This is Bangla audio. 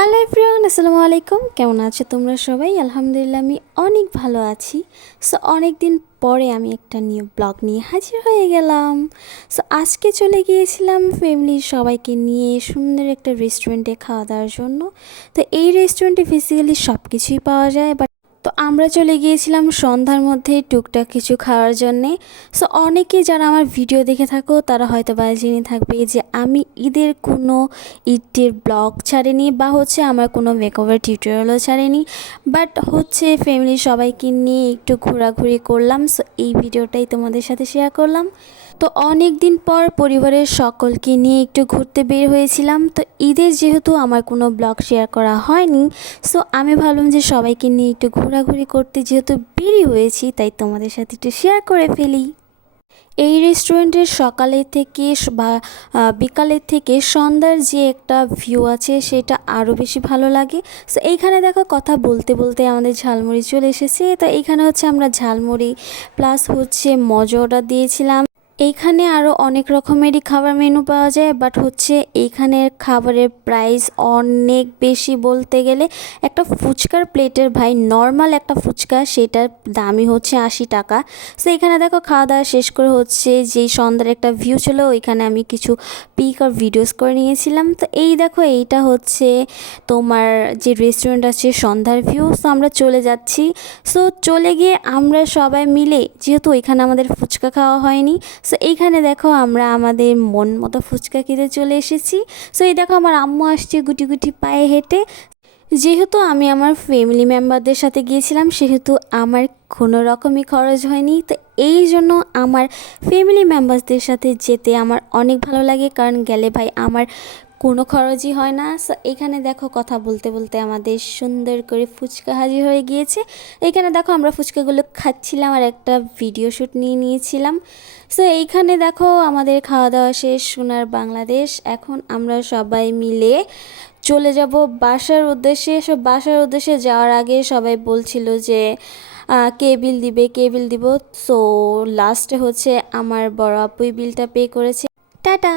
হ্যালো এভরিওয়ান, আসসালামু আলাইকুম। কেমন আছো তোমরা সবাই? আলহামদুলিল্লাহ আমি অনেক ভালো আছি। সো অনেক দিন পরে আমি একটা নিউ ব্লগ নিয়ে হাজির হয়ে গেলাম। সো আজকে চলে গিয়েছিলাম ফ্যামিলির সবাইকে নিয়ে সুন্দর একটা রেস্টুরেন্টে খাওয়া দাওয়ার জন্য। তো এই রেস্টুরেন্টে বেসিক্যালি সব কিছুই পাওয়া যায়, তো আমরা চলে গিয়েছিলাম সন্ধ্যার মধ্যে টুকটাক কিছু খাওয়ার জন্যে। সো অনেকে যারা আমার ভিডিও দেখে থাকো তারা হয়তো বা জেনে থাকবে যে আমি ঈদের কোনো ঈদের ব্লগ ছাড়িনি বা আমার কোনো মেকওভার টিউটোরিয়ালও ছাড়িনি, বাট ফ্যামিলির সবাইকে নিয়ে একটু ঘোরাঘুরি করলাম। সো এই ভিডিওটাই তোমাদের সাথে শেয়ার করলাম। তো অনেক দিন পর পরিবারের সকলকে নিয়ে একটু ঘুরতে বের হয়েছিলাম। তো ঈদের যেহেতু আমার কোনো ব্লগ শেয়ার করা হয়নি, সো আমি ভাবলাম যে সবাইকে নিয়ে একটু ঘোরাঘুরি করতে যেহেতু বেরিয়ে হয়েছি, তাই তোমাদের সাথে একটু শেয়ার করে ফেলি। এই রেস্টুরেন্টের সকালের থেকে বা বিকালের থেকে সন্ধ্যার যে একটা ভিউ আছে সেটা আরও বেশি ভালো লাগে। সো এইখানে দেখো কথা বলতে বলতে আমাদের ঝালমুড়ি চলে এসেছে। তো এইখানে আমরা ঝালমুড়ি প্লাস মজা অর্ডার দিয়েছিলাম। এইখানে আরও অনেক রকমেরই খাবার মেনু পাওয়া যায়, বাট এইখানের খাবারের প্রাইস অনেক বেশি। বলতে গেলে একটা ফুচকার প্লেটের নর্মাল একটা ফুচকা সেটার দামই 80 টাকা। সো এখানে দেখো খাওয়া দাওয়া শেষ করে যেই সন্ধ্যার একটা ভিউ ছিল, ওইখানে আমি কিছু পিক আর ভিডিওস করে নিয়েছিলাম। তো এই দেখো এইটা তোমার যে রেস্টুরেন্ট আছে সন্ধ্যার ভিউ। সো আমরা চলে যাচ্ছি। সো চলে গিয়ে আমরা সবাই মিলে, যেহেতু এখানে আমাদের ফুচকা খাওয়া হয়নি, সো এইখানে দেখো আমরা আমাদের মন মতো ফুচকা খেতে চলে এসেছি। সো এই দেখো আমার আম্মু আসছে গুটি গুটি পায়ে হেঁটে। যেহেতু আমি আমার ফ্যামিলি মেম্বারদের সাথে গিয়েছিলাম, সেহেতু আমার কোনো রকমই খরচ হয়নি। তো এই জন্য আমার ফ্যামিলি মেম্বারসদের সাথে যেতে আমার অনেক ভালো লাগে, কারণ গেলে আমার কোনো খরচই হয় না। সো এখানে দেখো কথা বলতে বলতে আমাদের সুন্দর করে ফুচকা হাজির হয়ে গিয়েছে। এখানে দেখো আমরা ফুচকাগুলো খাচ্ছিলাম আর একটা ভিডিও শ্যুট নিয়ে নিয়েছিলাম। সো এইখানে দেখো আমাদের খাওয়া দাওয়া শেষ সোনার বাংলাদেশ। এখন আমরা সবাই মিলে চলে যাব বাসার উদ্দেশ্যে। বাসার উদ্দেশ্যে যাওয়ার আগে সবাই বলছিল যে কে বিল দিবে, কে বিল দিব। সো লাস্টে আমার বড় আপুই বিলটা পে করেছে। টাটা।